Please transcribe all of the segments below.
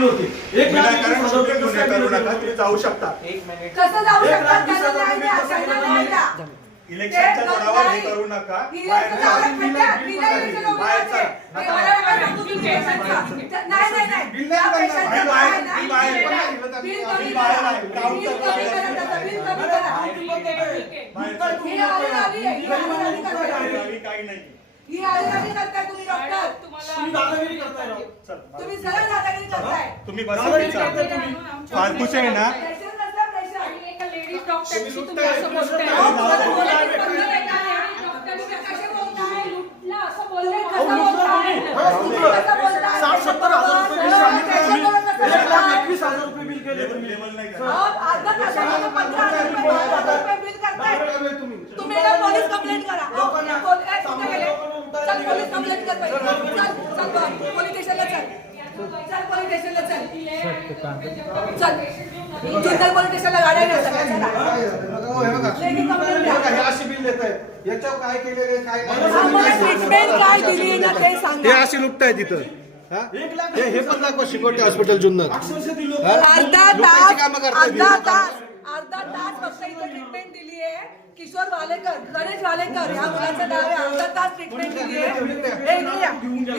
होते एक विनाकारण छोटे गुन्हे करू नका तुम्ही जाऊ शकता कसं जाऊ एक शकतात लाख वीस त्याला न्याय द्या, रुपये त्यांना कसं न्याय द्या. इलेक्शनच्या ते जोरावर हे नाही. करू नका ही बाहेर बाहेर. हे मला नका सांगू तुम्ही पेशंटचा. नाही नाही नाही बिल त्या नाही पेशंटचं करणार. काय बिल नाही. बाहेर. बिल बिल नाही. बाहेर. बिल बिल कमी बाहेर करा. आहे. बिल काउंटर कमी बाहेर करा आहे. त्याचं. बिल कमी करा. ही आलेली आहे. ही आलेली करताय. गावी काही नाही ही आलेली करताय तुम्ही डॉक्टर तुम्ही दादागिरी करताय राव. चल तुम्ही सरळ तुम्ही बसा करताय तुम्ही. फालतूचे आहे ना. हा? साठ सत्तर हजार रुपये बिल सांगितलं तुम्ही. एक लाख? एकवीस हजार रुपये बिल केले लेवल नाही पोलीस चल स्टेशनला चल चल पोलीस स्टेशनला गाड्या घेऊन चला. याच्यावर काय केलेलं काय आम्हाला ट्रीटमेंट काय दिली ना ते हे सांगा लुटताय तिथं. हा? हे हे पण दाखवा शिकोटी हॉस्पिटल जुन्नर? अर्धा तास कामं करताय अर्धा. तास अर्धा तास फक्त इथे किशोर वालेकर गणेश वालेकर ह्या मुलाचं नाव आहे अर्धा तास ट्रीटमेंट दिली आहे या,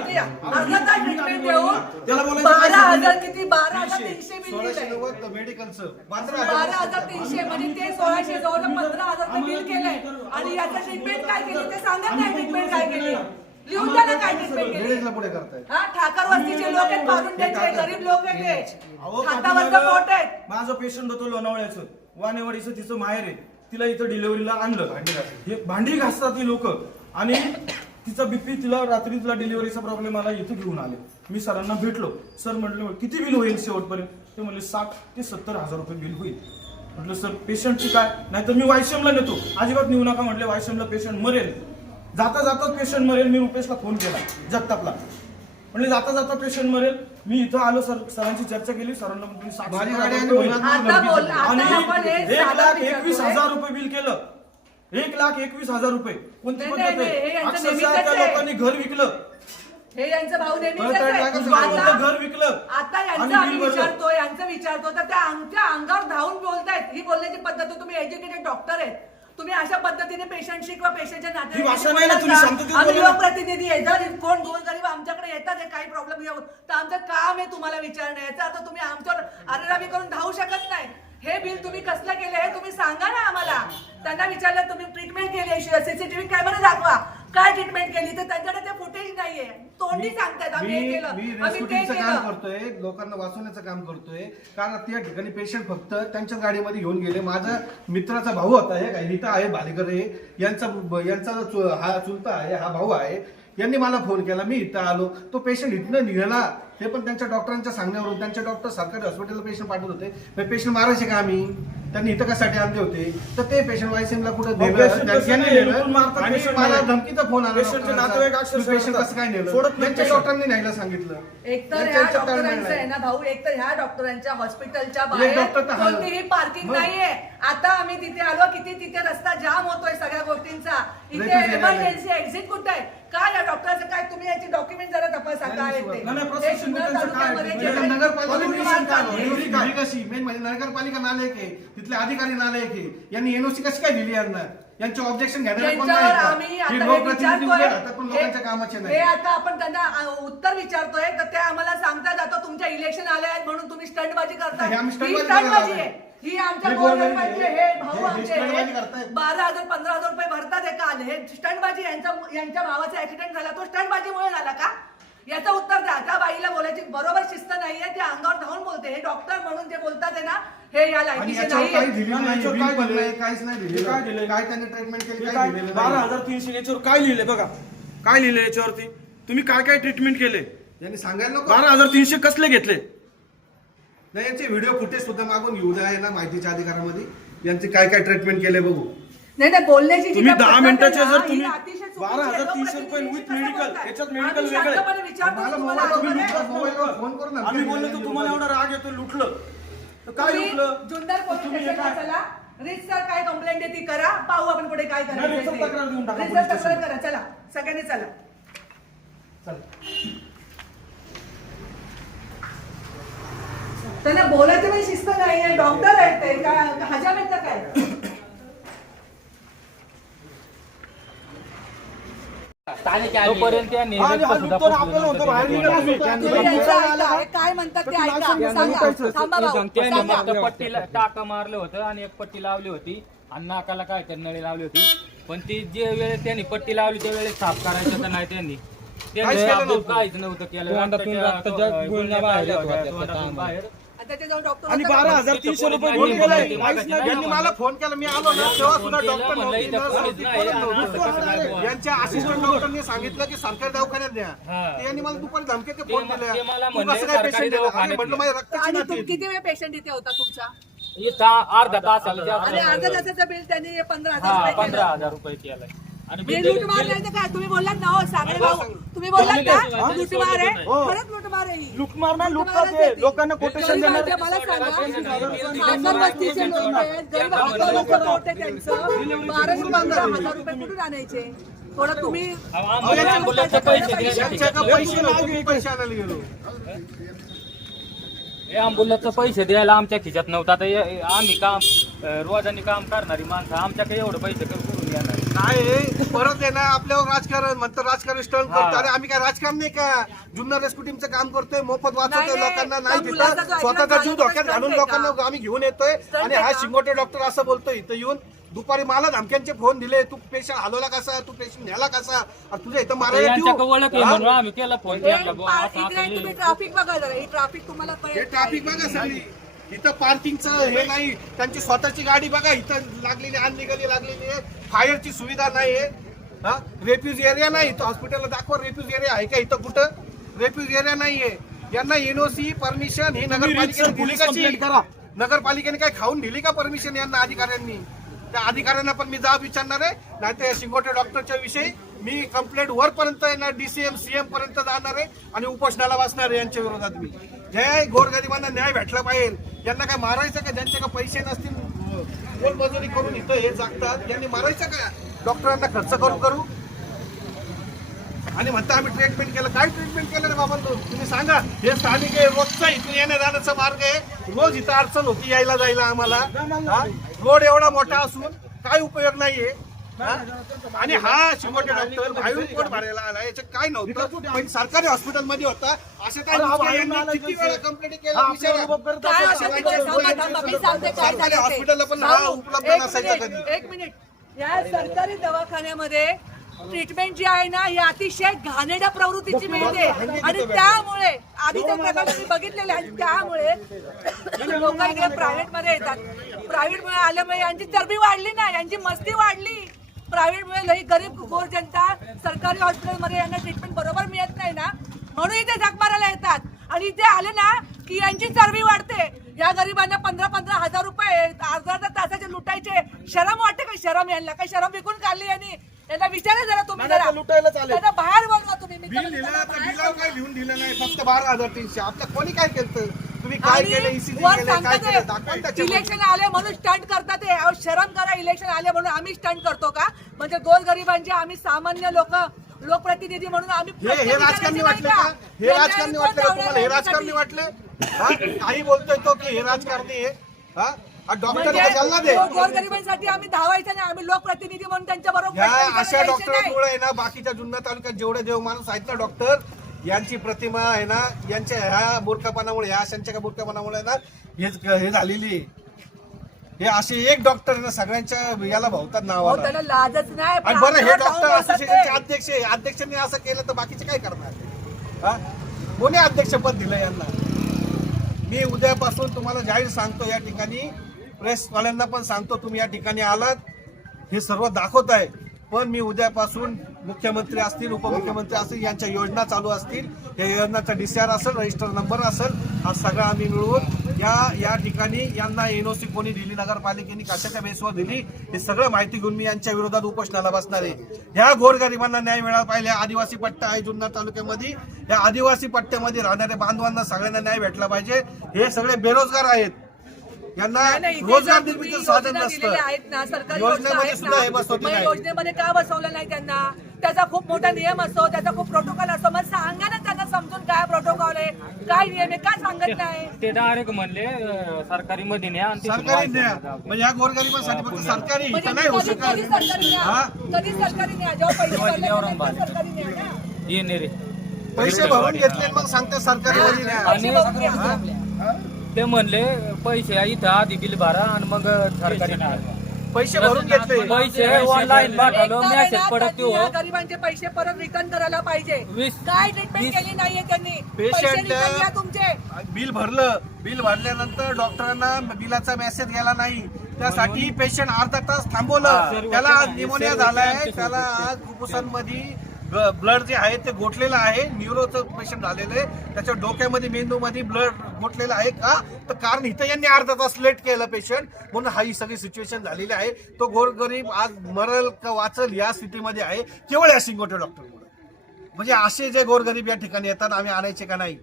या. अर्धा तास ट्रीटमेंट देऊन बारा हजार किती? बारा हजार तीनशे बिल दिलंय बारा हजार तीनशे म्हणजे ते सोळाशे जवळ पंधरा हजार बिल केलंय. आणि याचं ट्रीटमेंट काय केली ते सांगत नाही ट्रीटमेंट काय केली लिहून द्या ना काय ट्रीटमेंट केली हा ठाकर वस्तीचे लोक आहेत पारुंड्याचे गरीब लोक आहेत. हातावरचं पोट आहेत. माझं पेशंट होतं लोणावळ्याचं. वानेवाडीचं तिचं माहेर आहे. तिला इथं डिलिव्हरीला आणलं. हे भांडी घासतात ती लोक. आणि तिचा बीपी तिला रात्री तिला डिलिव्हरीचा प्रॉब्लेम आला इथं घेऊन आले. मी सरांना भेटलो. सर म्हटलं किती बिल होईल शेवटपर्यंत? ते म्हणले साठ ते सत्तर हजार रुपये बिल होईल. म्हटलं सर पेशंटची काय? नाहीतर मी वायशमला नेतो. अजिबात नेऊ नका म्हटले वायशमला पेशंट मरेल. जाता जाताच पेशंट मरेल. मी रुपेशला फोन केला जगतापला. म्हणजे जाता जाता पेशंट मरेल. मी इथं आलो सर सरांची चर्चा केली सरांना माझी गाडी आणि आता बोल आता आपण हे एक साधं लाख विचारतोय. एकवीस हजार रुपये बिल केलं. एक लाख एकवीस हजार रुपये. कोणती नाही, पद्धत नाही, हे आहे यांचं अक्षरशः नेहमीचंच त्या आहे. लोकांनी घर विकलं. हे यांचं भाऊ नेहमीच तर. माझं घर विकलं. आता आणि यांचं आम्ही बिल भरलं. विचारतो यांचं विचारतो तर त्या आमच्या अंगावर धावून बोलतायत. ही बोलण्याची पद्धत आहे. तुम्ही एज्युकेटेड डॉक्टर आहेत. तुम्ही अशा पद्धतीने पेशंटशी किंवा पेशंटच्या ही भाषा नाही ना, तुम्ही शांततेत आम्ही बोला ना. लोकप्रतिनिधी आहे. जर कोण दोन गरीब आमच्याकडे येतात काही प्रॉब्लेम घेऊन तर आमचं काम आहे तुम्हाला विचारण्याचं आता तुम्ही आमच्यावर अरेरावी करून धावू शकत नाही. हे बिल तुम्ही कसलं केलं हे तुम्ही सांगा ना आम्हाला. त्यांना विचारलं तुम्ही ट्रीटमेंट केली सीसीटीव्ही कॅमेरा दाखवा काय ट्रीटमेंट केली तर त्यांच्याकडे ते फुटेज नाहीये तोंडी सांगतायत आम्ही हे केलं. मी आम्ही ते रेस्क्यूटीचं काम केलं. करतोय लोकांना वाचवण्याचं काम करतोय. कारण त्या ठिकाणी पेशंट फक्त त्यांच्याच गाडीमध्ये घेऊन गेले. माझा मित्राचा भाऊ होता हे काय इथं आहे भालेकर हे यांचा यांचा चु- हा चुलता आहे हा भाऊ आहे. यांनी मला फोन केला. मी इथं आलो. तो पेशंट इथनं निघाला. ते पण त्यांच्या डॉक्टरांच्या सांगण्यावरून त्यांचे डॉक्टर सरकारी हॉस्पिटलला पेशंट पाठवत होते. पेशंट मारायचे का आम्ही? त्यांनी इथं कशासाठी आणले होते तर ते पेशंट वायसीएमला कुठं नेलं त्यांनी नेलं. आणि मला. धमकीचा फोन आला पेशंट. कसं काय नेलं त्यांच्या. डॉक्टरांनी न्यायला सांगितलं एक तर ह्या डॉक्टरांचं आहे. ना भाऊ एक तर ह्या डॉक्टरांच्या हॉस्पिटलच्या बाहेर कोणतीही पार्किंग नाहीये आता आम्ही तिथे आलो किती तिथे रस्ता जाम होतोय सगळ्या गोष्टींचा. इथे. एमर्जन्सी एक्झिट कुठे आहे? काय या डॉक्टरचं काय? तुम्ही याची डॉक्युमेंट जरा तपासा काय आहे ते. जुन्नर? तालुक्यामध्ये जे म्हणजे काही चालली आहे. म्हणजे नगरपालिका नालायक आहे. तिथले अधिकारी नालायक आहे. यांनी एनओसी कशी काय दिली यांना? यांचे ऑब्जेक्शन ज्यांच्यावर आम्ही? आता हे विचारतोय पण लोकांच्या कामाचे हे- नाही आता आपण त्यांना अ, उत्तर विचारतोय तर ते आम्हाला सांगता जातो तुमच्या इलेक्शन आले आहेत म्हणून तुम्ही स्टंटबाजी करताय. हे आम्ही ही स्टंटबाजी आहे. ही आमच्या हे हे भाऊ हे- आमचे करतायत. बारा हजार पंधरा हजार रुपये भरतात हे काल हे स्टंटबाजी यांच्या यांच्या भावाचा ऍक्सिडेंट झाला. तो स्टंटबाजीमुळे झाला का? याचं उत्तर द्या. त्या बाईला बोलायची बरोबर शिस्त नाहीये ते अंगावर धावून बोलते. हे डॉक्टर म्हणून जे बोलतात आहे ना हे या आणि लायकीचे याच्यावर काही नाही दिलेलं नाही, नाही याच्यावर बिल काय पण दिलंय? नाही, काहीच नाही हे दिलेलं. काय दिलंय? काय त्यांनी ट्रीटमेंट केली हे काय काय दिलेलं बारा नाही. हजार तीनशे याच्यावर काय लिहिले बघा? काय लिहिले याच्यावरती? तुम्ही काय काय ट्रीटमेंट केले यांनी सांगायला नको. बारा हजार तीनशे कसले घेतले? नाही यांचे व्हिडिओ फुटेज सुद्धा मागून घेऊ द्या ना माहितीच्या अधिकारामध्ये यांचे काय काय ट्रीटमेंट केले बघू नाही नाही बोलण्याची जी तुम्ही काय दहा पद्धत मिनिटाचे आहे ना, जर ही तुम्ही अतिशय चुकीची बारा आहे. हजार तीनशे रुपये कसं medical, बोलताय? याच्यात आम्ही आहे. विचारतो मला तुम्हाला मोबाईल- अवघड आहे? तुम्ही मोबाईलवर फोन करून ना. आम्ही बोललो तर तुम्हाला एवढा राग येतो लुटलं तर काय तुम्ही लुटलं जुन्नर पोलीस तुम्ही स्टेशनला काय- चला रितसर काय कंप्लेंट आहे ती करा पाहू आपण पुढे काय नाही, करायचं रितसर तक्रार देऊन टाका रितसर पोलीस तक्रार करा चला सगळ्यांनी चला चल. त्यांना बोलायची पण शिस्त नाहीये डॉक्टर आहेत ते. काय हजाम आहेत का काय? हा. हे काय म्हणतात ते ऐका सांगा. थांबा भाऊ. त्यांनी सांगा. फक्त पट्टीला टाका मारलं होतं आणि एक पट्टी लावली होती. आणि नाकाला काय तर नळी लावली होती. पण ती जे वेळेस त्यांनी पट्टी लावली त्या वेळेस साफ करायचं तर नाही त्यांनी. त्यांनी काहीच नव्हतं. केलं. तोंडातून रक्ताच्या रक्ताच्या तो- गुळण्या बाहेर येत होत्या, होत्या तोंडातून त्याच्यामुळे. बाहेर. आणि बारा? हजार तीनशे रुपये नाही. नाही. यांनी मला फोन केला मी आलो ना तेव्हा सुद्धा डॉक्टर नव्हती नर्स नव्हती, कोणच नव्हतं. यांच्या असिस्टंट डॉक्टरनी सांगितलं की सरकारी दवाखान्यात द्या. ते यांनी मला दुपारी धमक्याचे ते फोन मला तू म्हणले कसं काय सरकारी पेशंट दवाखान्यात म्हटलं द्या. माझ्या रक्ताची आणि नाती. किती वेळ पेशंट इथे होता तुमचा इथं अर्धा तास आणि अर्ध्या तासाचं बिल त्यांनी पंधरा हजार रुपये पंधरा केलं. हजार रुपये केलाय बिल- लूटमार नाही तर काय? तुम्ही बोललात ना हो सागरे भाऊ. तुम्ही बोललात ना लूटमार आहे. हो. खरंच लूटमार आहे ही. लुटमार ना लूटमारच लुटतात आहे ते ती. लोकांना कोटेशन देणार. आहे ते मला सांगा. सासर वस्तीचे लोक आहेत. गरीब हातावरचं पोट आहे त्यांचं? बाराशे पंधरा हजार रुपये कुठून आणायचे? थोडं तुम्ही अहो, आम्हाला ॲम्ब्युलन्सचे पैसे द्यायला यांच्या का पैसे नव्हते मी पैसे आणायला गेलो. हे ॲम्ब्युलन्सचे पैसे द्यायला आमच्या खिशात नव्हतं. आता हे- आम्ही काम अं, रोजानी काम करणारी माणसं आमच्याकडे एवढं पैसे घेणार काय आहे, परत आहे ना आपल्यावर राजकारण म्हणतं राजकारण स्टंट. करतो अरे आम्ही काय राजकारण नाही का जुन्नर रेस्क्यू टीमचं काम करतोय मोफत वाचवतोय नाही. लोकांना त्या नाही मुलाचा जो तिथं ऐकला स्वतःचा जीव धोक्यात तो घालून लोकांना? आम्ही घेऊन येतोय Stunt आणि आहे हा का? शिंगोटे डॉक्टर असं बोलतोय इथं येऊन दुपारी मला धमक्यांचे फोन दिले तू पेशंट हलवला कसा तू पेशंट न्याला कसा अरे तुझ्या इथं मारायला यांच्याकडे ठेवू. ओळख आहे हा? म्हणून आम्ही केला फोन हे केला बुवा, पा- असं इकडे असं तुम्ही हे. ट्रॅफिक बघा जरा ही ट्रॅफिक तुम्हाला हे ट्रॅफिक बघा सगळी इथं पार्किंगचं हे नाही. त्यांची स्वतःची गाडी बघा इथं लागलेली अनलिगली लागलेली आहे. फायरची सुविधा नाही आहे. हा? रेफ्युज एरिया नाही. इथं हॉस्पिटलला दाखवा रेफ्युज एरिया आहे का इथं कुठं? रेफ्युज एरिया नाहीये यांना एनओसी परमिशन ही नगरपालिकेने. नगरपालिकेने काय खाऊन दिली का परमिशन यांना अधिकाऱ्यांनी? त्या अधिकाऱ्यांना पण मी जाब विचारणार आहे. नाही तर शिंगोटे डॉक्टरच्या विषयी मी कंप्लेंट वरपर्यंत ना डीसीएम सीएम पर्यंत जाणार आहे आणि उपोषणाला वाचणार आहे यांच्या विरोधात मी. जय गोरगरिबांना न्याय भेटला पाहिजे. यांना काय मारायचं का? ज्यांचे का पैसे नसतील मोलमजुरी करून इथं हे जागतात यांनी मारायचं का? डॉक्टरांना खर्च करू करू? आणि म्हणता आम्ही ट्रीटमेंट केलं. काय ट्रीटमेंट केलं रे बाबा तुम्ही सांगा. हे स्थानिक आहे रोजचा इथून येण्या जाण्याचा मार्ग आहे. रोज इथं अडचण होती यायला जायला आम्हाला. रोड एवढा मोठा असून काय उपयोग नाहीये. आणि हा शिंगोटे डॉक्टर बाहेरून पोट भरायला आला याचं काय नव्हतं? पण सरकारी हॉस्पिटलमध्ये होता. असं काय किती? वेळा कंप्लेंट हा केलं. हॉस्पिटलला पण हा. उपलब्ध एक नसायचा मिनिट, कधी. एक मिनिट. या सरकारी दवाखान्यामध्ये ट्रीटमेंट जी आहे ना ही अतिशय घाणेरड्या प्रवृत्तीची मिळते. आणि त्यामुळे आधीच्या प्रकार मी बघितलेले आणि त्यामुळे लोक इकडे प्रायव्हेटमध्ये येतात. प्रायव्हेटमध्ये आल्यामुळे यांची चरबी वाढली ना यांची मस्ती वाढली. प्रायव्हेट मुळे लई गरीब गोर जनता सरकारी हॉस्पिटलमध्ये यांना ट्रीटमेंट बरोबर मिळत नाही ना म्हणून इथे झक मारायला येतात. आणि इथे आले ना की यांची चरबी वाढते. या गरिबांना पंधरा पंधरा हजार रुपये अर्धा अर्धा तासाचे लुटायचे. शरम वाटते का? शरम यांना. काय शरम विकून काढली यांनी. यांना विचारा जरा तुम्ही नाही, जरा. त्यांना बाहेर बोलवा तुम्ही. मी बिल तर- दिलं त्यांना तर बाहेर बिलावर बोलवा. काय लिहून दिलं नाही? फक्त बारा हजार तीनशे. आपल्या कोणी काय केलं त्याच्यामध्ये. इलेक्शन आले म्हणून स्टंट करतात ते. शरम करा इलेक्शन आले म्हणून आम्ही स्टंट करतो का? म्हणजे गोरगरिबांचे आम्ही सामान्य लोक लोकप्रतिनिधी म्हणून आम्ही हे राजकारणी वाटले का? हे राजकारणी वाटले का लावणार तुम्हाला? हे? राजकारणी वाटले? काही बोलतोय तो की हे राजकारणी आहे. डॉक्टर म्हणजे गो- गोरगरिबांसाठी आम्ही धावायचं नाही आम्ही लोकप्रतिनिधी म्हणून त्यांच्या बरोबर अशा डॉक्टरांमुळे आहे ना बाकीच्या जुन्नर तालुक्यात जेवढे देव माणूस आहेत ना डॉक्टर यांची प्रतिमा आहे ना यांच्या ह्या मूर्खपणामुळे ह्या अशांच्या का मूर्खपणामुळे ना हे झालेली. हे असे एक डॉक्टर ना सगळ्यांच्या याला भावतात त्याला लाजच नाही आणि बरं हे डॉक्टर असोसिएशनचे. अध्यक्ष आहे. अध्यक्षांनी असं केलं तर बाकीचे काय करणार? हा? कोणी अध्यक्षपद दिलं यांना? मी उद्यापासून तुम्हाला जाहीर सांगतो या ठिकाणी. प्रेसवाल्यांना पण सांगतो तुम्ही या ठिकाणी आलात. हे सर्व दाखवत आहे. पण मी उद्यापासून मुख्यमंत्री असतील उपमुख्यमंत्री असतील यांच्या योजना चालू असतील. या योजनाचा डीसीआर असेल रजिस्टर नंबर असेल हा सगळा आम्ही मिळवून या या ठिकाणी यांना एनओसी कोणी दिली नगरपालिकेने कशाच्या बेसवर दिली हे सगळं माहिती घेऊन मी यांच्या विरोधात उपोषणाला बसणार आहे. ह्या गोरगरिबांना न्याय मिळाला पाहिजे. आदिवासी पट्टा आहे जुन्नर तालुक्यामध्ये. या आदिवासी पट्ट्यामध्ये राहणाऱ्या बांधवांना सगळ्यांना न्याय भेटला पाहिजे. हे सगळे बेरोजगार आहेत. यांना नाही, नाही, रोजगार निर्मितीचं साधन आहेत ना, नसतं सरकारी योजनेमध्ये सुद्धा हे मग नाही. योजनेमध्ये का बसवलं नाही त्यांना? त्याचा खूप मोठा नियम असतो त्याचा खूप प्रोटोकॉल असतो. मग सांगा ना त्यांना समजून काय प्रोटोकॉल आहे काय नियम आहे काय सांगत नाही. ते डायरेक्ट म्हणले अं, सरकारी मध्ये न्या आणि तिथून सरकारी. न्या. म्हणजे ह्या गोरगरिबांसाठी फक्त सरकारी म्हणजे इथं नाही होऊ कधी कधी शकत सरकारी हा? न्या कधी सरकारी न्या. जेव्हा पैसे भरले तेव्हा. सरकारी न्या ना. ये ने रे. पैसे भरून घेतले मग सांगते सरकारी मध्ये न्या. पैसे भरून घ्या. ते म्हणले पैसे इथं आधी बिल भरा आणि मग सरकारी. पैसे भरून घेतले. पैसे ऑनलाईन पाठवलं मेसेज पडत ते हो गरिबांचे पैसे परत रिटर्न करायला पाहिजे. वीस- काय ट्रीटमेंट वीस- केली नाहीये त्यांनी? Patient- घ्या तुमचे. बिल भरलं. बिल भरल्यानंतर डॉक्टरांना बिलाचा मेसेज गेला नाही. त्यासाठी पेशंट अर्धा तास थांबवलं. त्याला आज निमोनिया झालाय. त्याला आज फुफ्फुसांमध्ये ब्लड जे आहे ते गोठलेलं आहे न्यूरोचं पेशंट झालेलं आहे. त्याच्या डोक्यामध्ये मेंदूमध्ये ब्लड गोठलेलं आहे का? तर कारण इथं यांनी अर्धा तास लेट केलं पेशंट म्हणून हा ही सगळी सिच्युएशन झालेली आहे. तो गोरगरीब आज मरल का वाचल या स्थितीमध्ये आहे. केवळ या शिंगोटे डॉक्टरमुळे म्हणजे असे जे गोरगरीब या ठिकाणी येतात आम्ही आणायचे का नाही?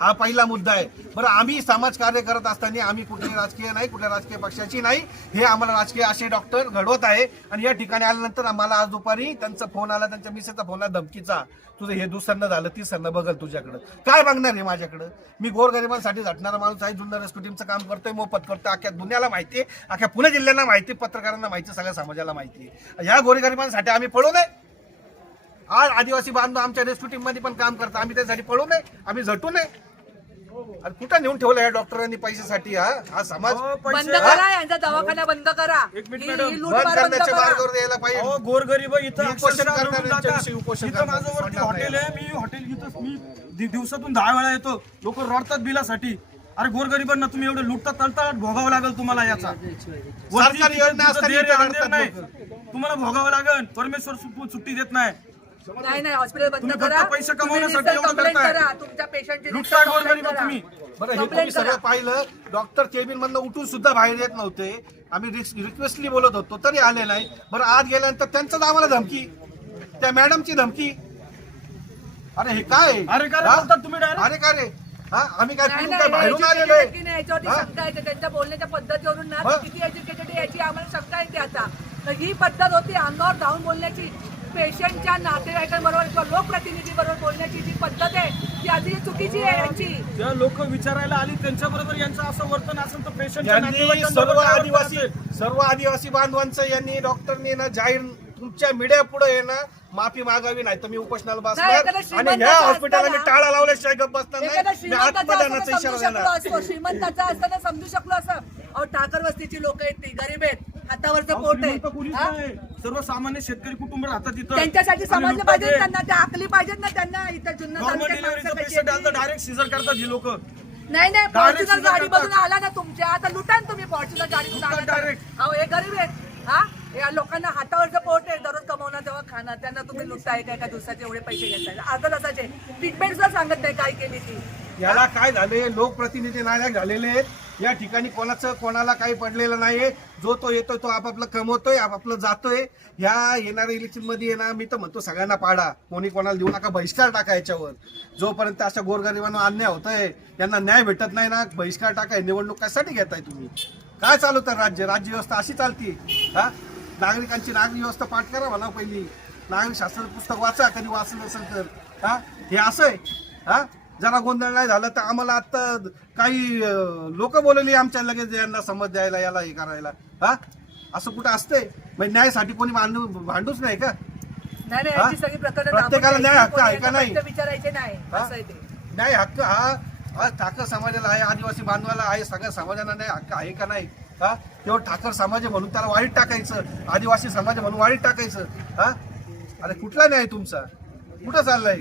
हा पहिला मुद्दा आहे. बरं आम्ही समाजकार्य करत असताना आम्ही कुठेही राजकीय नाही कुठल्या राजकीय पक्षाची नाही. हे आम्हाला राजकीय असे डॉक्टर घडवत आहे. आणि या ठिकाणी आल्यानंतर आम्हाला आज दुपारी त्यांचा फोन आला त्यांच्या मिसेसचा फोन आला धमकीचा. तुझं हे दुसरं झालं तिसरं बघल तुझ्याकडं. काय बघणार आहे माझ्याकडं? मी गोरगरिबांसाठी झटणारा माणूस आहे जुन्नर रेस्क्यू काम करतोय मोफत करतोय अख्ख्या दुनियाला माहिती आहे अख्ख्या पुणे जिल्ह्यांना माहिती आहे, पत्रकारांना माहिती सगळ्या समाजाला माहिती आहे या गोरगरिबांसाठी आम्ही पळू नये. आज आदिवासी बांधव आमच्या रेस्क्यू टीममध्ये पण काम करतात आम्ही त्यासाठी पळू नये आम्ही झटू नये. आणि कुठं नेऊन ठेवलं या डॉक्टरांनी पैशासाठी हा? हा समाज बंद करा यांचा दवाखाना बंद करा. एक मिनिट ही- मॅडम. ही बंद लूटमार बंद करण्याच्या करा. मार्गावर यायला पाहिजे. अहो गोरगरीब इथं उपोषण अक्षरशः करणार रडून यांच्या जातात. विषयी उपोषण इथं करणार. माझं वरती सोडणार हॉटेल. आहे मी हॉटेल इथं मी दि- दिवसातून दहा वेळा येतो. लोक रडतात बिलासाठी. अरे गोरगरिबांना तुम्ही एवढे लुटता तळता भोगावं लागेल तुम्हाला याचा. वरती सरकारी योजना असताना इथं नाही. तुम्हाला भोगावं लागेल. परमेश्वर सु- सुट्टी देत नाही. नाही नाही हॉस्पिटल बंद तुम्ही फक्त करा. पैसे कमवण्यासाठी एवढं करताय. करा. तुमच्या पेशंटची लुटताय गोरगरिबा तुम्ही? बरं हे तुम्ही सगळं पाहिलं. डॉक्टर केबिन मधनं उठून सुद्धा बाहेर येत नव्हते. आम्ही रिक्वेस्टली बोलत होतो. तरी आले नाही. बरं आत गेल्यानंतर त्यांचंच आम्हाला धमकी. त्या मॅडमची धमकी. अरे हे काय? आहे? अरे काय रे हा? बोलतात तुम्ही direct? अरे काय रे? हा? आम्ही काय नाही कुठून काय नाही बाहेरून educated आलेलो आहेत की आहे नाही याच्यावरती हा? शंका येते त्यांच्या बोलण्याच्या पद्धतीवरून ना मग? ते किती एज्युकेटेड याची आम्हाला शंका येते आता. तर ही पद्धत होती अंगावर धावून बोलण्याची. पेशंटच्या नातेवाईकांबरोबर किंवा लोकप्रतिनिधी बरोबर बोलण्याची जी पद्धत आहे ती अतिशय चुकीची आहे यांची. त्या लोक विचारायला आली त्यांच्या बरोबर यांचं असं वर्तन असेल तर पेशंट यांनी सर्व आदिवासी सर्व आदिवासी बांधवांचं यांनी डॉक्टरनी ना जाहीर तुमच्या मीडिया पुढे आहे ना माफी मागावी नाही तर मी उपोषणाला नाही, बसणार आणि श्रीमंत ह्या हॉस्पिटलला टाळा लावल्याशिवाय गप्प बसणार नाही. मी श्रीमंताचा आत्मदानाचा असताना इशारा समजू शकलो देणार श्रीमंताचा असताना समजू शकलो असं. अहो ठाकर वस्तीची लोक आहेत ती गरीब आहेत. हातावरचं पोट आहे. हा? सर्वसामान्य शेतकरी कुटुंब राहतात तिथं त्यांच्यासाठी समजलं पाहिजे. त्यांना त्या आकली पाहिजेत ना त्यांना. इथं जुन्नर नॉर्मल तालुक्यात डिलिव्हरीचं माणसं पेशंट आलं तर कशी डायरेक्ट सिझर करतात ही लोक. नाही नाही फॉर्च्युनर सीझर गाडी करतात. बघून आला ना तुमच्या. आता लुटा ना तुम्ही फॉर्च्युनर गाडी direct. अहो हे गरीब आहेत. हा? या लोकांना हातावरचं पोट आहे. दररोज कमवणं तेव्हा खाणं त्यांना तुम्ही लुटताय का एका दिवसाचे एवढे पैसे घेताय. अर्धा तासाचे ट्रीटमेंट सुद्धा सांगत नाही काय केली ती. याला काय झाले लोकप्रतिनिधी नायक झालेले आहेत. या ठिकाणी कोणाचं कोणाला काही पडलेलं नाहीये. जो तो येतोय तो आपापलं कमवतोय आपापलं जातोय. ह्या येणाऱ्या इलेक्शनमध्ये येणार मी तर म्हणतो सगळ्यांना पाडा. कोणी कोणाला देऊ नका बहिष्कार टाका याच्यावर. जोपर्यंत अशा गोरगरिबांना अन्याय होतोय यांना न्याय भेटत नाही ना बहिष्कार टाकाय निवडणूक कशासाठी घेताय तुम्ही. काय चालवतं राज्य? राज्य व्यवस्था अशी चालती. हा? नागरिकांची नागरिक व्यवस्था पाठ करा म्हणा पहिली. नागरिक शास्त्र पुस्तक वाचा कधी वाचलं असेल तर. हा? हे असं आहे. हा? जरा गोंधळ नाही झालं तर आम्हाला आता काही लोक बोलवली आमच्या लगेच यांना समज द्यायला याला हे करायला. हा? असं कुठं असतंय? म्हणजे न्यायासाठी कोणी भांडू भांडूच नाही का? नाही नाही प्रत्येकाला न्याय हक्क आहे का नाही? विचारायचे नाही. न्याय हक्क हा हा ठाकर समाजाला आहे आदिवासी बांधवाला आहे सगळ्या समाजाला न्याय हक्क आहे का नाही? हा? तेव्हा ठाकर समाज म्हणून त्याला वाईट टाकायचं आदिवासी समाज म्हणून वाईट टाकायचं. हा? अरे कुठला न्याय तुमचा? कुठं चाललाय?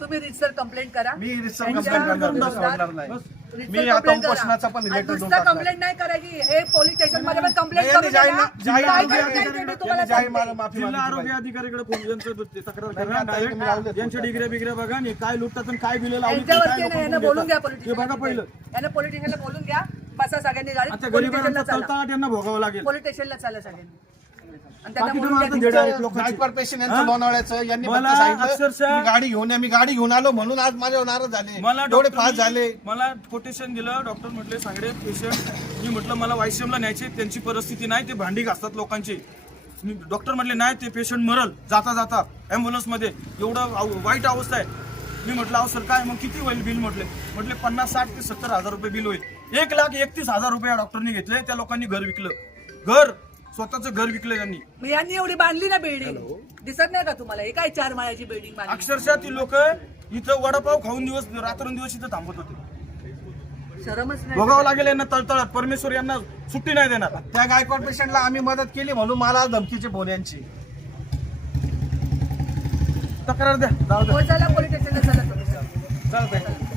तुम्ही रितसर कंप्लेंट करा. मी त्यांच्या complaint करणार, नाही. मी आता करा. उपोषणाचा पण. कंप्लेंट नाही करायची हे पोलीस स्टेशनमध्ये पण कंप्लेंट माफी जिल्हा आरोग्य. अधिकारीकडे फोन यांचं तक्रार करा यांच्या डिग्र्या बिग्र्या बघा आणि काय लुटतात आणि काय बिलं लावली यांच्यावरती बोलून घ्या. पोलीस बघा पहिलं. यांना पोलीस स्टेशनला बोलून घ्या. बसा सगळ्यांनी गाडी पोलीस स्टेशनला भोगावं लागेल. पोलीस स्टेशनला चला सगळ्यांनी. कॉर्पोरेशन? यांचं लोणावळ्याचं यांनी मला फक्त सांगितलं अक्षरशः- मी गाडी घेऊन या मी गाडी घेऊन आलो म्हणून आज माझ्या नाराज झाले. मला डॉक्टरनी- फास्ट झाले. मला कोटेशन दिलं डॉक्टर म्हटले सांगडे पेशंट मी म्हटलं मला वायसीएमला न्यायचे त्यांची परिस्थिती नाही ते भांडी घासतात लोकांची. डॉक्टर म्हणले नाही ते पेशंट मरल जाता जाता ॲम्ब्युलन्समध्ये एवढं वाईट अवस्था आहे. मी म्हटलं अहो सर काय? मग किती होईल बिल? म्हटले. म्हटले पन्नास साठ ते सत्तर हजार रुपये बिल होईल. एक लाख एकतीस हजार रुपये या डॉक्टरनी घेतले त्या लोकांनी घर विकलं. घर स्वतःचं घर विकलं त्यांनी मग यांनी एवढी बांधली ना बिल्डिंग दिसत नाही का तुम्हाला? हे काय चार माळ्याची बिल्डिंग बांधली. अक्षरशः ती लोक इथं वडापाव खाऊन दिवस रात्रंदिवस इथं थांबत होते. शरमच नाही. भोगावं लागेल यांना तळतळात. परमेश्वर यांना सुट्टी नाही देणार. त्या गायकवाड पेशंटला आम्ही मदत केली म्हणून मला धमकीचे फोन यांची. तक्रार द्या. जाऊ द्या. हो, चला पोलीस स्टेशनला चला तुम्ही. चालतंय.